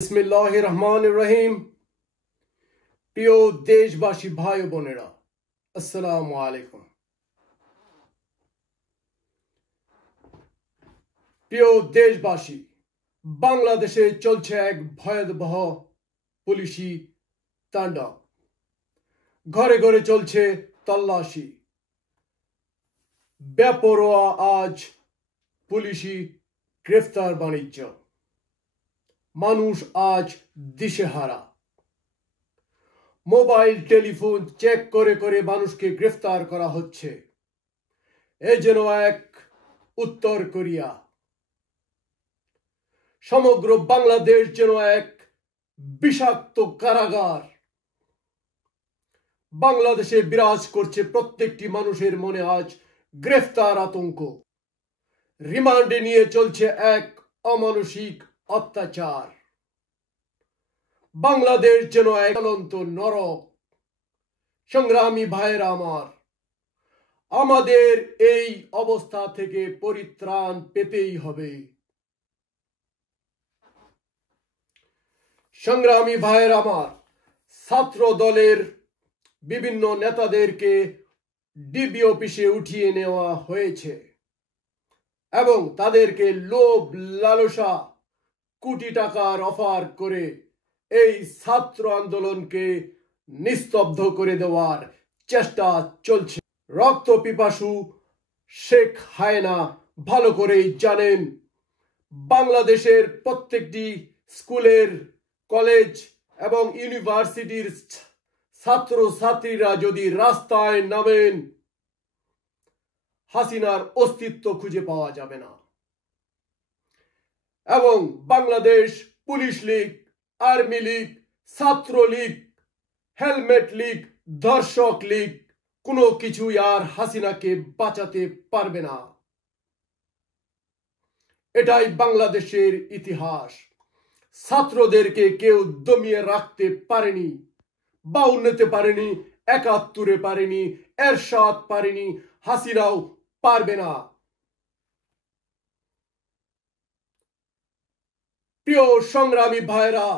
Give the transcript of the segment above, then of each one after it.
বিসমিল্লাহির রহমানির রহিম। প্রিয় দেশবাসী ভাই বোনেরা, আসসালামু আলাইকুম। প্রিয় দেশবাসী, বাংলাদেশে চলছে এক ভয়াবহ পুলিশি তাণ্ডব। ঘরে ঘরে চলছে তল্লাশি। বেপরোয়া আজ পুলিশি গ্রেফতার বাণিজ্য। মানুষ আজ দিশেহারা। মোবাইল টেলিফোন চেক করে করে মানুষকে গ্রেফতার করা হচ্ছে। এ যেন এক উত্তর কোরিয়া। সমগ্র বাংলাদেশ যেন এক বিষাক্ত কারাগার। বাংলাদেশে বিরাজ করছে প্রত্যেকটি মানুষের মনে আজ গ্রেফতার আতঙ্ক। রিমান্ডে নিয়ে চলছে এক অমানসিক অত্যাচার। বাংলাদেশ যেন এক জ্বলন্ত নরক। সংগ্রামী ভাইয়েরা আমার, আমাদের এই অবস্থা থেকে পরিত্রাণ পেতেই হবে। সংগ্রামী ভাইয়েরা আমার, ছাত্র দলের বিভিন্ন নেতাদেরকে ডিবি অফিসে উঠিয়ে নেওয়া হয়েছে এবং তাদেরকে লোভ লালসা কোটি টাকার অফার করে এই ছাত্র আন্দোলনকে নিস্তব্ধ করে দেওয়ার চেষ্টা চলছে। রক্ত পিপাসু শেখ হাসিনা ভালো করেই জানেন, বাংলাদেশের প্রত্যেকটি স্কুলের, কলেজ এবং ইউনিভার্সিটির ছাত্র ছাত্রীরা যদি রাস্তায় নামেন, হাসিনার অস্তিত্ব খুঁজে পাওয়া যাবে না। এবং বাংলাদেশ পুলিশ লীগ, আর্মি লীগ, ছাত্র লীগ, হেলমেট লীগ, ধর্ষক লীগ কোনো কিছুই আর হাসিনাকে বাঁচাতে পারবে না। এটাই বাংলাদেশের ইতিহাস। ছাত্রদেরকে কেউ দমিয়ে রাখতে পারেনি, 52-তে পারেনি, 71-এ পারেনি, এরশাদ পারেনি, হাসিনাও পারবে না। প্রিয় সংগ্রামী ভাইরা,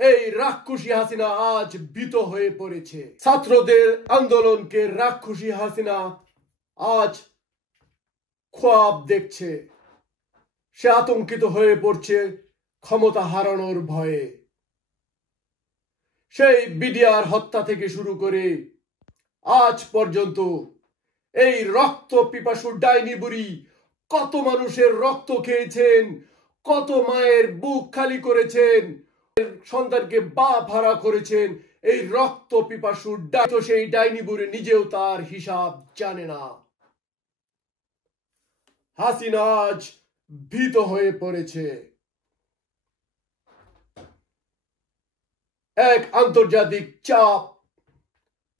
এই রাক্ষসী হাসিনা আজ ভীত হয়ে পড়েছে। ছাত্রদের আন্দোলনকে রাক্ষসী হাসিনা আজ খোয়াব দেখছে। সে আতঙ্কিত হয়ে পড়ছে ক্ষমতা হারানোর ভয়ে। সেই বিডিআর হত্যা থেকে শুরু করে আজ পর্যন্ত এই রক্ত পিপাসু ডাইনি বুড়ি কত মানুষের রক্ত খেয়েছেন, কত মায়ের বুক খালি করেছেন, সন্তানকে বাপ হারা করেছেন। এই রক্ত পিপাসু সেই ডাইনি বুড়ি নিজেও তার হিসাব জানে না। হাসিনা আজ ভীত হয়ে পড়েছে। এক আন্তর্জাতিক চাপ,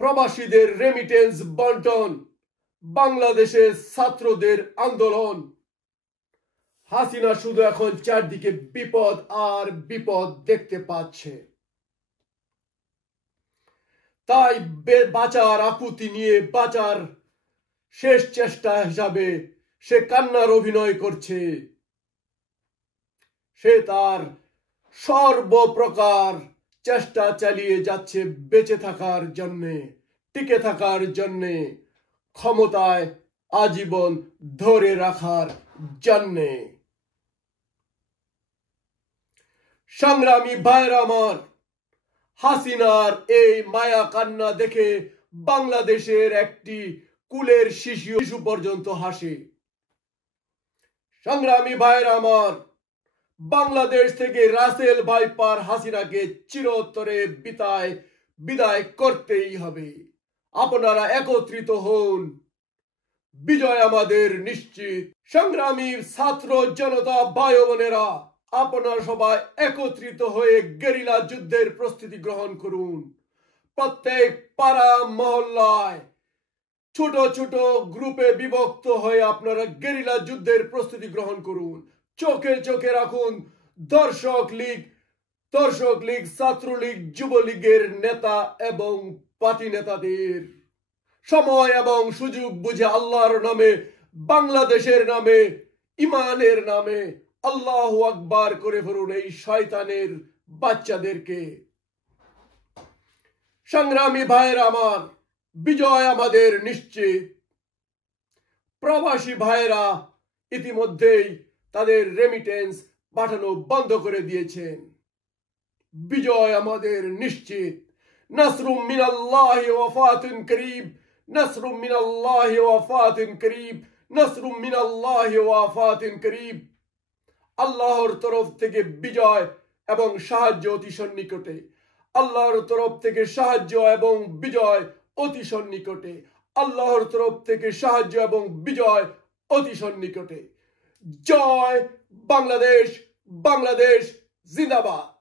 প্রবাসীদের রেমিটেন্স বন্টন, বাংলাদেশের ছাত্রদের আন্দোলন। হাসিনা শুধু এখন চারদিকে বিপদ আর বিপদ দেখতে পাচ্ছে। তাই বাঁচার আকুতি নিয়ে বাঁচার শেষ চেষ্টা হিসাবে সে কান্নার অভিনয় করছে। সে তার সর্বপ্রকার চেষ্টা চালিয়ে যাচ্ছে বেঁচে থাকার জন্যে, টিকে থাকার জন্যে, ক্ষমতায় আজীবন ধরে রাখার জন্যে। সংগ্রামী ভাইরা আমার, হাসিনার এই মায়া কান্না দেখে বাংলাদেশের একটি কুলের শিশু পর্যন্ত হাসে। সংগ্রামী ভাইরা আমার, বাংলাদেশ থেকে রাসেল ভাইপার হাসিনাকে চিরতরে বিদায় করতেই হবে। আপনারা একত্রিত হন, বিজয় আমাদের নিশ্চিত। সংগ্রামী ছাত্র জনতা ভাই বোনেরা, আপনারা সবাই একত্রিত হয়ে গেরিলা যুদ্ধের প্রস্তুতি গ্রহণ করুন। প্রত্যেক পাড়া মহল্লায় ছোট ছোট গ্রুপে বিভক্ত হয়ে আপনারা গেরিলা যুদ্ধের প্রস্তুতি গ্রহণ করুন। চোখে চোখে রাখুন দর্শক লীগ, ছাত্রলীগ, যুবলীগের নেতা এবং পার্টি নেতাদের। সময় এবং সুযোগ বুঝে আল্লাহর নামে, বাংলাদেশের নামে, ইমানের নামে আল্লাহু আকবার করে বলুন এই শয়তানের বাচ্চাদেরকে। সংগ্রামী ভাইয়েরা আমার, বিজয় আমাদের নিশ্চিত। প্রবাসী ভাইয়েরা ইতিমধ্যেই তাদের রেমিটেন্স পাঠানো বন্ধ করে দিয়েছেন। বিজয় আমাদের নিশ্চিত। নাসরুম মিনাল্লাহি ওয়া ফাতুন করিব, নাসরুম মিনাল্লাহি ওয়া ফাতুন করিব, নাসরুম মিনাল্লাহি ওয়া ফাতুন করিব। আল্লাহর তরফ থেকে বিজয় এবং সাহায্য অতি সন্নিকটে। আল্লাহর তরফ থেকে সাহায্য এবং বিজয় অতি সন্নিকটে। আল্লাহর তরফ থেকে সাহায্য এবং বিজয় অতি সন্নিকটে। জয় বাংলাদেশ, বাংলাদেশ জিন্দাবাদ।